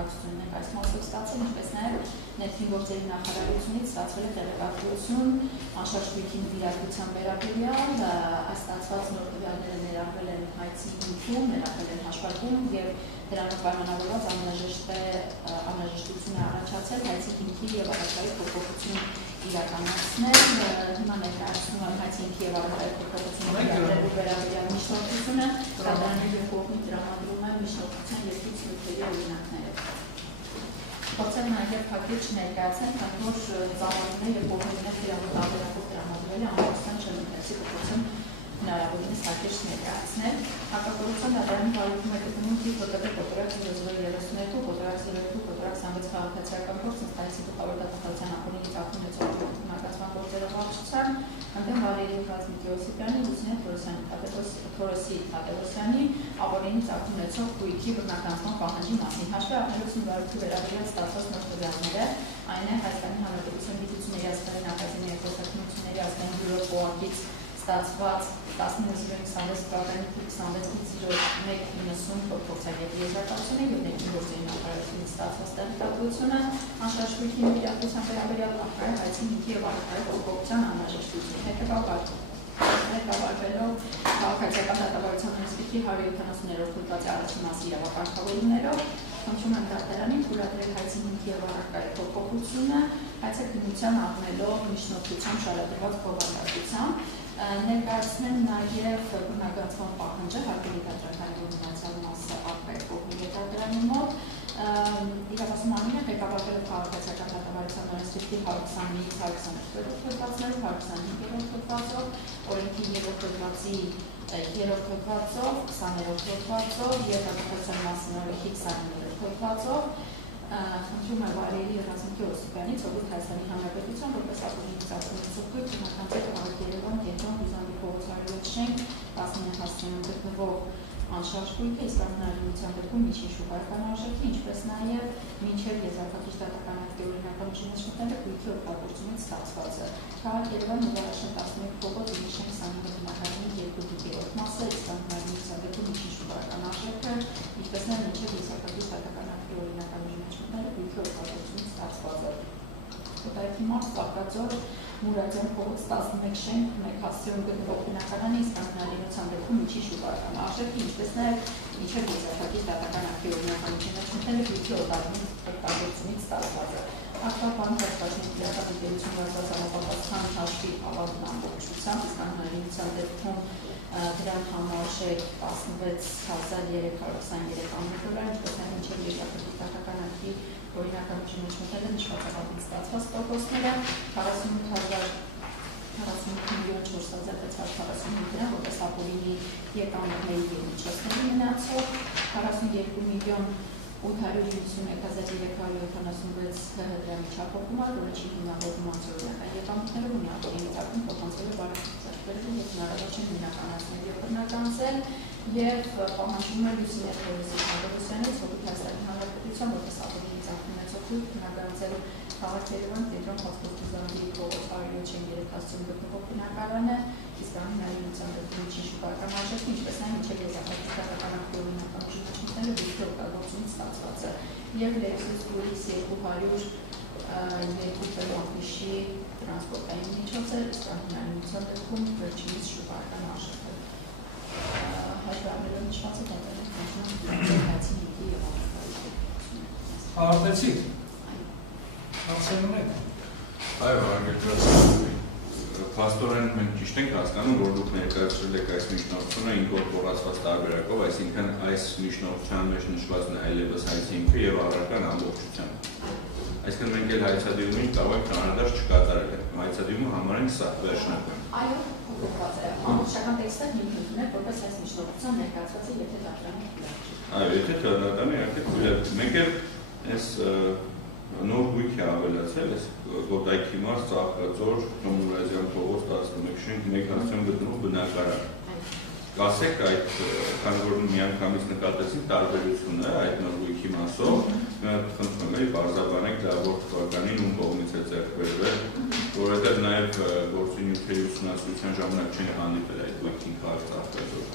տեղեկատվությունն է այս մասով ստացել, ինչպես նաև ներքին գործերի նախարարությունից ստացվել է տեղեկատվություն անշարժույթի նվիրատվության վերաբերյալ, այս ստացված նոր տվյալները ներառվել են հայցի հիմքում, ներառվել են հաշվարկում եւ դրանով պայմանավորված անհրաժեշտություն է առաջացել հայցի հիմքի եւ առարկայի փոփոխություն իրականացնել, հիմա ներկայացնում եմ հայցի հիմքի եւ առարկայի փոփոխությունների վերաբերյալ միջնորդությունը, կատարանի եւ կողմի տրամադրում է միջնորդության երկու ցույցերի օրինակները։ Փորձեմ նաև փակիչ ներկայացնել, քանի որ ծավալները եւ կողմերները դրանով տարբերակով տրամադրել է անհրաժեշտության չմտնեցի փոփոխություն հնարավորինս փակիչ ներկայացնել։ Հակակոռուպցիոն դատարանի բարույթում է գտնվում ՀԻՊԿՏ կոտրած 032, կոտրած 02, կոտրած 26 քաղաքացիական գործ, ինստանցիի գլխավոր դատախազության ապօրինի ծախսում ունեցող մարտական գործերով վարչության, այնտեղ Վալերի Ռազմիկի Օսիպյանի, Լուսինե Թորոսի Թադևոսյանի ապօրինի ծախսում ունեցող գույքի բռնականացման պահանջի մասին։ Հաշվի առնելով բարույթի վերաբերյալ ստացված նոր տվյալները, այն է Հայաստանի Հանրապետության Գիտությունների ազգային ակադեմիայի փոխանցումների ազգային բյուրո ՊՕԱԿ-ից ստացված 1926 թվականի 26/01/90 փոփոխակետի եզրակացությունը եւ ներքին գործերի նախարարությունից ստացված տեղեկատվությունը անշարժույթի նվիրատվության վերաբերյալ առարկայի հայցի հիմքի եւ առարկայի փոփոխության անհրաժեշտություն հետևաբարվելով քաղաքացիական դատավարության ինստիտուտի 170-րդ հոդվածի առաջին մասի իրավակարգավորումներով խնդրում եմ դատարանին թույլատրել հայցի հիմքի եւ առարկայի փոփոխությունը հայցը քննության առնելով միջնորդությամբ շարադրված բովանդակությամբ ներկայացնել նաև բռնականացման պահանջը հարկերի դատարանի մնացյալ մասը առարկայի կողմի դատարանի մոտ իրավասում անունը ղեկավարվելով քաղաքացիական դատավարության ինստիտուտի 120-128 հոդվածներով 125-րդ հոդվածով օրենքի 3-րդ հոդվածի 3-րդ հոդվածով 20-րդ հոդվածով եւ դատախազության մասին օրենքի 29-րդ հոդվածով խնդրում եմ Վալերի Ռազմիկի Օսիպյանից ողջ Հայաստանի Հանրապետության որպես ապօրինի ծախսում ցուցկույց հիմնական քաղաքի Երևան կենտրոն Բյուզանդի փողոց 107 շենք 19 հասցենում գտնվող անշարժ գույքը իսկականության դեպքում միջին շուկայական արժեքի, ինչպես նաև մինչև եզրափակիչ դատական ակտի օրինական շնչմտները գույքի օգտագործումից ստացվածը։ Քաղաք Երևան Նվարաշեն 11 փողոց 9 շենք 25 բնակարանի 2 դեպքերով մասը իսկականության դեպքում միջին շուկայական արժեքը, ինչպես նաև մինչև եզրափակիչ դատական ակտի օրինական շնչմտները գույքի օգտագործումից ստացվածը։ Օտարքի մարզ Կապկաձոր Մուրադյան փողոց 11 շենք 1 հասցեում գտնվող բնակարանի իսկականության դեպքում միջին շուկայական արժեքը, ինչպես նաև մինչև եզրափակիչ դատական ակտի օրինական շնչմտները գույքի օգտագործումից ստացվածը։ Ակտապան հաշվարկի իրական ընկերություն վարված համապատասխան հաշվի ավարտն ամբողջությամբ իսկականության դեպքում դրան համարժեք 16,323 ամեն դոլար, ինչպես նաև մինչև եզրափակիչ դատական ակտի օրինական շնչմտները նշվածաբանից ստացված տոկոսները 48,445,645 դրամ, որպես ապօրինի եկամուտների եւ միջոցների մնացող 42,891,376 դրամի չափողումար, որը չի հիմնավորվում անձնական եկամուտներով ունի ապօրինի ծախսում փոխանցելու բարեփոխումներով եւ հնարավոր չէ հիմնականացնել եւ բռնականացնել եւ պահանջում է Լուսինե Թադևոսյանից ողջ Հայաստանի Հանրապետության որպես ապօրինի ծախսում ունեցող բռնականացելու քաղաք Երևան կենտրոն Բյուզանդի փողոց 107 շենք 3 հասցեում գտնվող բնակարանը իսկականության դեպքում միջին շուկայական արժեքը, ինչպես նաև մինչև եզրափակիչ դատական ակտի օրինական շնչմտները գույքի օգտագործումից ստացվածը եւ Lexus Urus 200 տոննի տրանսպորտային միջոցը իսկականության դեպքում վերջինիս շուկայական արժեքը։ Հաշվառելով նշվածը դատարանի հայցի հիմքի եւ Արտեցիք։ Ասենում եք։ Այո, արգելված փաստորեն մենք ճիշտ ենք հասկանում, որ դուք ներկայացրել եք այս միջնորդությունը ինկորպորացված տարբերակով, այսինքն այս միջնորդության մեջ նշվածն է այլևս հայցի հիմքը եւ առարկան ամբողջությամբ։ Այսինքն մենք էլ հայցադիմին կարող ենք կանադաշ չկատարել, հայցադիմը համարենք սա վերջնական։ Այո, փոխված է։ Ամբողջական տեքստը հիմնվում է որպես այս միջնորդության ներկայացված է, եթե դատարանը թույլ։ Այո, եթե դատարանը թույլ։ Մենք էլ այս նոր գույք է ավելացել, այս Գոտայքի մարզ, Ծաղկաձոր, Մուրադյան փողոց 11 շենք 1 հասցեում գտնվող բնակարան։ Կասեք այդ, քանի որ միանգամից նկատեցինք տարբերությունը այդ նոր գույքի մասով, խնդրում եմ բարձրաբանեք դա որ թվականին ում կողմից է ձեռք բերվել, որովհետև նաև գործի նյութերի ուսումնասիրության ժամանակ չեն հանդիպել այդ գույքին քաղաք Ծաղկաձոր։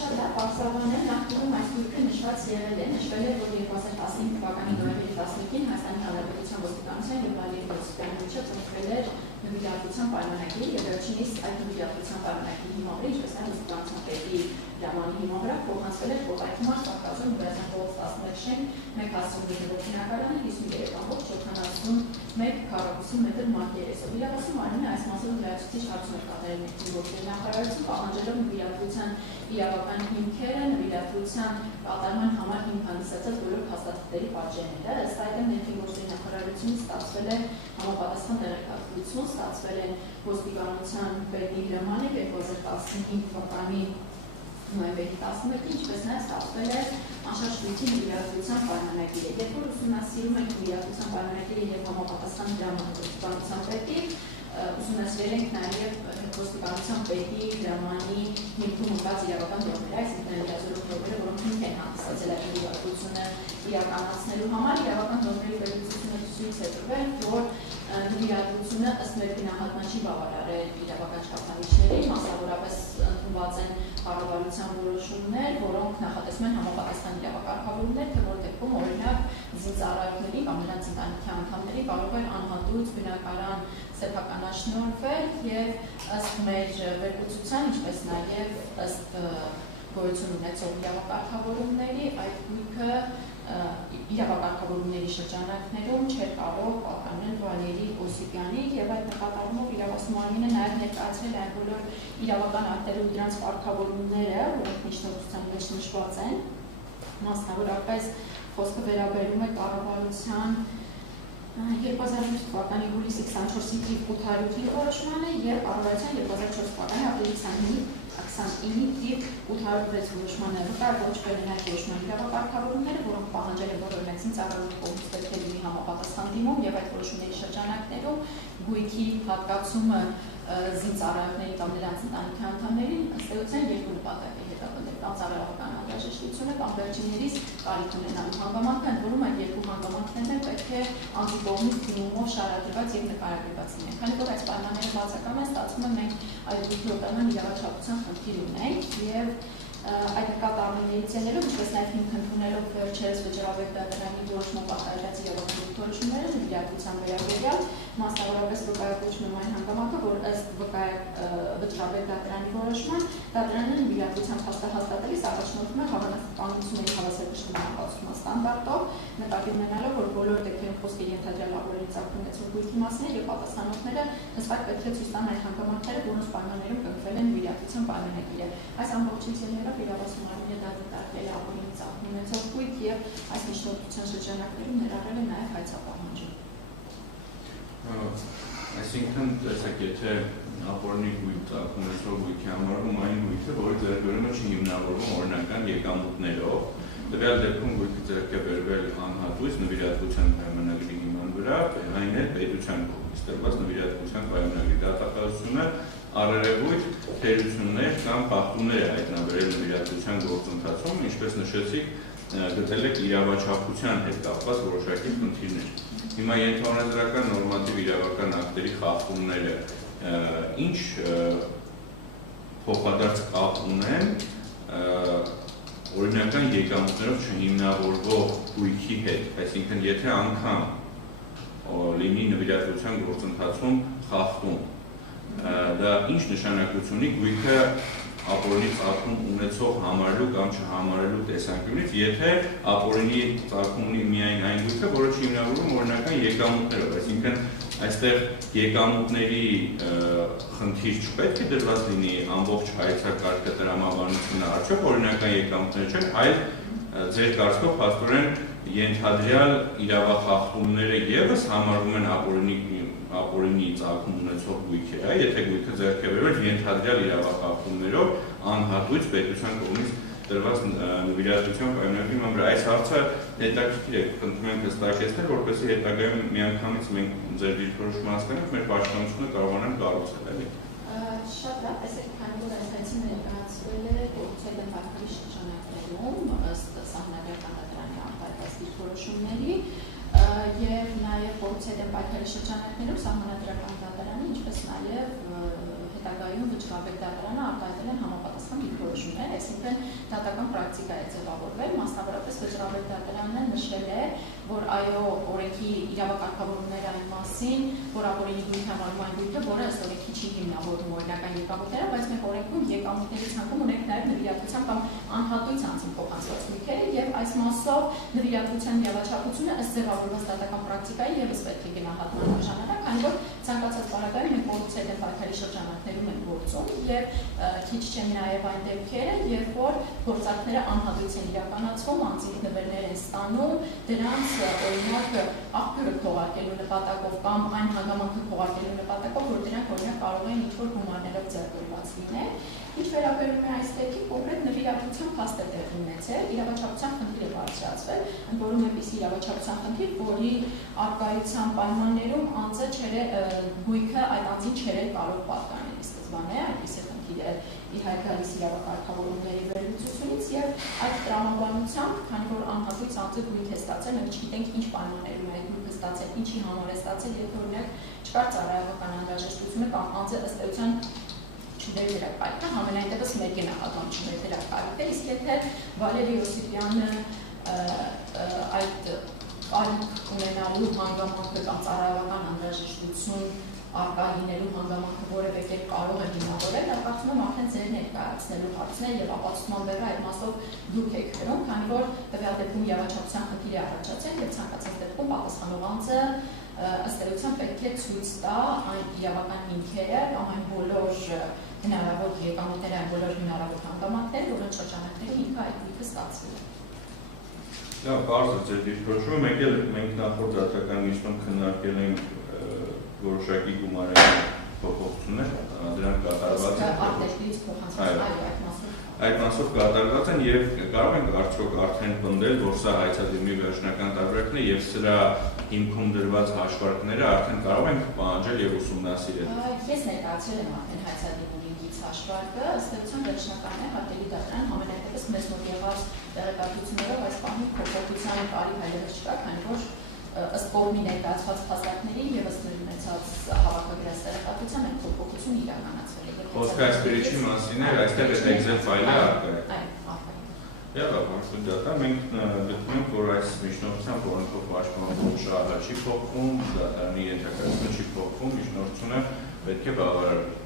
Շատ լավ բարձրավանել նախկինում այս գույքը նշված եղել է, նշվել է, որ 2015 թվականի նոյեմբերի 11-ին Հայաստանի Հանրապետության ոստիկանության եւ Մալիի ոստիկանի միջև ծնվել էր նվիրատվության պայմանագիր եւ վերջինիս այդ նվիրատվության պայմանագրի հիման վրա, ինչպես նաեւ ոստիկանության պետի հրամանի հիման վրա փոխանցվել էր ողայքի մարդ Կավկասում Վրաստանից 11 շենք 1.50 բնակարանը 53.71 քառակուսի մետր մակերեսով։ Իրավասու մարմինը այս մասով լրացուցիչ հարցում է կատարել ներքին գործերի նախարարություն, պահանջելով նվիրատվության իրավական հիմքերը, նվիրատվության կատարման համար հիմք հանդիսացած բոլոր փաստաթղթերի պատճենները, ըստ այդմ ներքին գործերի նախարարությունից ստացվել է համապատասխան տեղեկատվություն, ստացվել են ոստիկանության պետի հրամանը 2015 թվականի նոյեմբերի 11-ին, ինչպես նաև ստացվել է անշարժ գույքի նվիրատվության պայմանագիրը։ Երբ որ ուսումնասիրում ենք նվիրատվության պայմանագիրը եւ համապատասխան հրամանը ոստիկանության պետի, ուսումնասիրել ենք նաև ոստիկանության պետի հրամանի հիմքում ընկած իրավական դեպքերը, այսինքն լիազորող դեպքերը, որոնք հիմք են հանդիսացել այդ նվիրատվությունը իրականացնելու համար, իրավական դեպքերի վերլուծությունը ցույց է տվել, որ նվիրատվությունը ըստ մեր գնահատման չի բավարարել իրավական չափանիշներին, մասնավորապես ընդունված են կառավարության որոշումներ, որոնք նախատեսում են համապատասխան իրավակարգավորումներ, թե որ դեպքում օրինակ զինծառայողների կամ նրանց ընտանիքի անդամների կարող է անհատույց բնակարան սեփականաշնորհվել եւ ըստ մեր վերլուծության, ինչպես նաեւ ըստ գոյություն ունեցող իրավակարգավորումների այդ գույքը իրավակարգավորումների շրջանակներում չէր կարող պահպանել Վալերի Օսիպյանի եւ այդ նկատառումով իրավասու մարմինը նաեւ ներկայացրել այն բոլոր իրավական ակտերի ու դրանց կարգավորումները, որոնք միջնորդության մեջ նշված են, մասնավորապես խոսքը վերաբերում է կառավարության 2008 թվականի հուլիսի 24-ի թիվ 805 որոշմանը եւ կառավարության 2004 թվականի ապրիլի 29-ի թիվ 806 որոշմանը վկայակոչվել են այդ որոշման իրավակարգավորումները, որոնք պահանջել են որ օրինակ զինծառայողների կողմից պետք է լինի համապատասխան դիմում եւ այդ որոշումների շրջանակներում գույքի հատկացումը զինծառայողների կամ նրանց ընտանիքի անդամներին ըստ էության երկու նպատակ է հետապնդել՝ կամ ծառայողական անհրաժեշտությունը կամ վերջիններիս կարիք ունենալու հանգամանքը, ընդ որում այդ երկու հանգամանքներն պետք է անձի կողմից դիմումով շարադրված եւ նկարագրված լինեն։ Քանի որ այս պայմանները բացակայում են, ստացվում է մենք այդ գույքի օգտման իրավաչափության խնդիր ունենք եւ այդ նկատառումներից ելնելով, ինչպես նաև հիմք ընդունելով վերջերս վճռաբեկ դատարանի որոշման պատահած իրավական որոշումները նվիրատվության վերաբերյալ, մասնավորապես վկայակոչում եմ այն հանգամանքը, որ ըստ վճռաբեկ դատարանի որոշման դատարանը նվիրատվության փաստահաստատելիս առաջնորդվում է հավանականությունների հավասարակշռման ապացուցման ստանդարտով, նկատի ունենալով, որ բոլոր դեպքերում խոսքը ենթադրյալ ապօրինի ծագում ունեցող գույքի մասին է եւ պատասխանողները հստակ պետք է ցույց տան այդ հանգամանքները, որոնց պայմաններում կնքվել են նվիրատվության պայմանագիրը։ Այս ամբողջից ելնելով իրավասու մարմինը դատարկել է ապօրինի ծագում ունեցող գույք եւ այս միջնորդության շրջանակներում ներառել է նաեւ հայցապահանջը։ Այսինքն, տեսեք, եթե ապօրինի գույք ծագում ունեցող գույքի համարվում այն գույքը, որի ձեռքբերումը չի հիմնավորվում օրինական եկամուտներով, տվյալ դեպքում գույքը ձեռք է բերվել անհատույց նվիրատվության պայմանագրի հիման վրա, այն էլ պետության կողմից տրված նվիրատվության պայմանագրի դատախազությունը առերևույթ թերություններ կամ պահտումներ է հայտնաբերել նվիրատվության գործընթացում, ինչպես նշեցիք, գտել եք իրավաչափության հետ կապված որոշակի խնդիրներ։ Հիմա ենթաունեցական նորմատիվ իրավական ակտերի խախտումները ինչ փոխադարձ կապ ունեն օրինական եկամուտներով չհիմնավորվող գույքի հետ, այսինքն եթե անգամ լինի նվիրատվության գործընթացում խախտում, դա ինչ նշանակություն ունի գույքը ապօրինի ծագում ունեցող համարելու կամ չհամարելու տեսանկյունից, եթե ապօրինի ծագում ունի միայն այն գույքը, որը չհիմնավորվում օրինական եկամուտներով, այսինքն այստեղ եկամուտների խնդիր չպետք է դրված լինի ամբողջ հայեցակարգը տրամաբանությունը արդյոք օրինական եկամուտներ չեն, այլ ձեր կարծիքով փաստորեն ենթադրյալ իրավախախտումները ևս համարվում են ապօրինի ծագում ունեցող գույքեր, եթե գույքը ձեռք է բերվել ենթադրյալ իրավախախտումներով անհատույց պետության կողմից տրված նվիրատվության պայմանագրի հիման վրա։ Այս հարցը հետաքրքիր է, խնդրում ենք հստակեցնել, որպեսզի հետագայում միանգամից մենք ձեր դիրքորոշումը հասկանանք, մեր պաշտպանությունը կարողանանք կառուցել, էլի։ Շատ լավ, տեսեք, քանի որ այս հայցը ներկայացվել է կոռուպցիայի դեմ բախտի շրջանակներում ըստ սահմանադրական դատարանի արտահայտած դիրքորոշումների եւ նաեւ կոռուպցիայի դեմ բախտի շրջանակներում սահմանադրական դատարանը, ինչպես նաեւ հետագայում վճռաբեկ դատարանը արտահայտել են համապատասխան կայացման դիրքորոշումներ, այսինքն դատական պրակտիկա է ձևավորվել, մասնավորապես վճռաբեր դատարանն նշել է, որ այո, օրենքի իրավակարգավորումները այն մասին, որ ապօրինի գույք համարում այն գույքը, որը ըստ օրենքի չի հիմնավորվում օրինական եկամուտները, բայց մենք օրենքում եկամուտների ցանկում ունենք նաև նվիրատվության կամ անհատույց անձին փոխանցված գույքերը եւ այս մասով նվիրատվության միավաճառությունը ըստ ձևավորված դատական պրակտիկայի եւս պետք է գնահատման արժանանա, քանի որ ցանկացած պարագայում մենք կոռուպցիայի դեմ պայքարի շրջանակներում ենք գործում եւ քիչ չեն նաեւ այն դեպքերը, երբ որ գործարքները անհատույց են իրականացվում, անձինք նվերներ են ստանում, դրանց օրինակ աղբյուրը թողարկելու նպատակով կամ այն հանգամանքը թողարկելու նպատակով, որ դրանք օրինակ կարող են ինչ-որ գումարներով ձեռքբերված լինել։ Ինչ վերաբերում է այս դեպքի կոնկրետ նվիրատվության փաստ է տեղի ունեցել, իրավաչափության խնդիր է բարձրացվել, ընդ որում այնպիսի իրավաչափության խնդիր, որի առկայության պայմաններում անձը գույքը այդ անձին չէր կարող պատկանել ի սկզբանե, այնպիսի խնդիր է իհարկե գալիս իրավակարգավորումների վերլուծությունից եւ այդ տրամաբանությամբ, քանի որ անհատույց անձը գույք է ստացել, մենք չգիտենք ինչ պայմաններում է գույքը ստացել, ինչի համար է ստացել, երբ օրինակ չկար ծառայողական անհրաժեշտությունը կամ անձը ըստ էության չուներ դրա կայքը, համենայն դեպս մեր գնահատում չուներ դրա կայքը, իսկ եթե Վալերի Յոսիպյանը այդ կարիք ունենալու հանգամանքը կամ ծառայողական անհրաժեշտություն առկա լինելու հանգամանքը որևէ կերպ կարող է հիմնավորել, դա կարծում եմ արդեն ձեր ներկայացնելու հարցն է եւ ապացուցման բեռը այդ մասով դուք եք գրում, քանի որ տվյալ դեպքում իրավաչափության խնդիր է առաջացել եւ ցանկացած դեպքում պատասխանող անձը ըստ էության պետք է ցույց տա այն իրավական հիմքերը կամ այն բոլոր հնարավոր եկամուտները, այն բոլոր հնարավոր հանգամանքները, որոնց շրջանակներում ինքը այդ գույքը ստացվել է։ Լավ, բարձր ձեր դիրքորոշումը, մենք նախորդ դատական նիստում քննարկել ենք որոշակի գումարային փոփոխություններ, դրանք կատարված են։ Այդ մասով կատարված են եւ կարող ենք արդյոք արդեն պնդել, որ սա հայցադիմի վերջնական տարբերակն է եւ սրա հիմքում դրված հաշվարկները արդեն կարող ենք պահանջել եւ ուսումնասիրել։ Ես ներկայացրել եմ արդեն հայցադիմի գից հաշվարկը, ըստ էության վերջնականն է հատելի դատարան համենայնդեպս մեզ մոտ եղած տեղեկատվություններով այս պահին փոփոխության կարիք այլևս չկա, քանի որ ըստ կողմի ներկայացված փաստարկների եւ ըստ ունեցած հավաքագրած տեղեկատվության այդ փոփոխությունը իրականացվել է։ Խոսքը այսպիսի մասին է, այստեղ այդ Excel ֆայլը առկա է։ Այո, արդյոք դատա մենք գտնում ենք, որ այս միջնորդությամբ օրենքով պաշտպանող շահը չի փոխվում, դատարանի ենթակայությունը չի փոխվում, միջնորդությունը պետք է բավարարվի։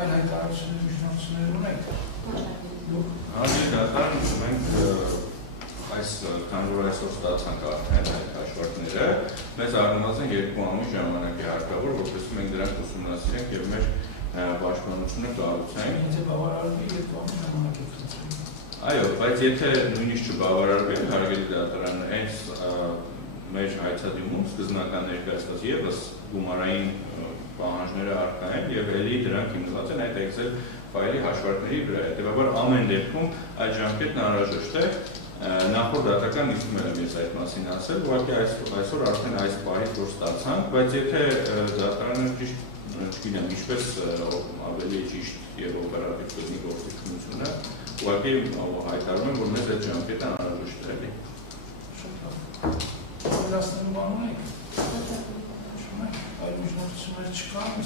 Այլ հայտարարությունների միջնորդություններ ունենք։ Հաջի դատարան մենք այս քանի որ այսօր ստացանք արդեն այդ հաշվարկները, մեզ առնված են 2 ամիս ժամանակ է հարկավոր, որպեսզի մենք դրանք ուսումնասիրենք եւ մեր պաշտպանությունը կառուցենք։ Եթե բավարարվի 2 ամիս ժամանակ է խնդրում։ Այո, բայց եթե նույնիսկ չբավարարվի, հարգելի դատարան, այս մեր հայցադիմում սկզբնական ներկայացված եւս գումարային պահանջները առկա են եւ ելի դրանք հիմնված են այդ Excel ֆայլի հաշվարկների վրա։ Հետեւաբար ամեն դեպքում այդ ժամկետն անհրաժեշտ է։ Նախորդ դատական նիստում եմ ես այդ մասին ասել, ուղղակի այսօր արդեն այս պահից որ ստացանք, բայց եթե դատարանը ճիշտ չգիտեմ, ինչպես ավելի ճիշտ եւ օպերատիվ կլինի գործիքնությունը, ուղղակի հայտարարում եմ, որ մեզ այդ ժամկետը անհրաժեշտ է էլի։ Շատ լավ։ Ավելացնելու բան ունեք։ Այլ միջնորդություններ չկան։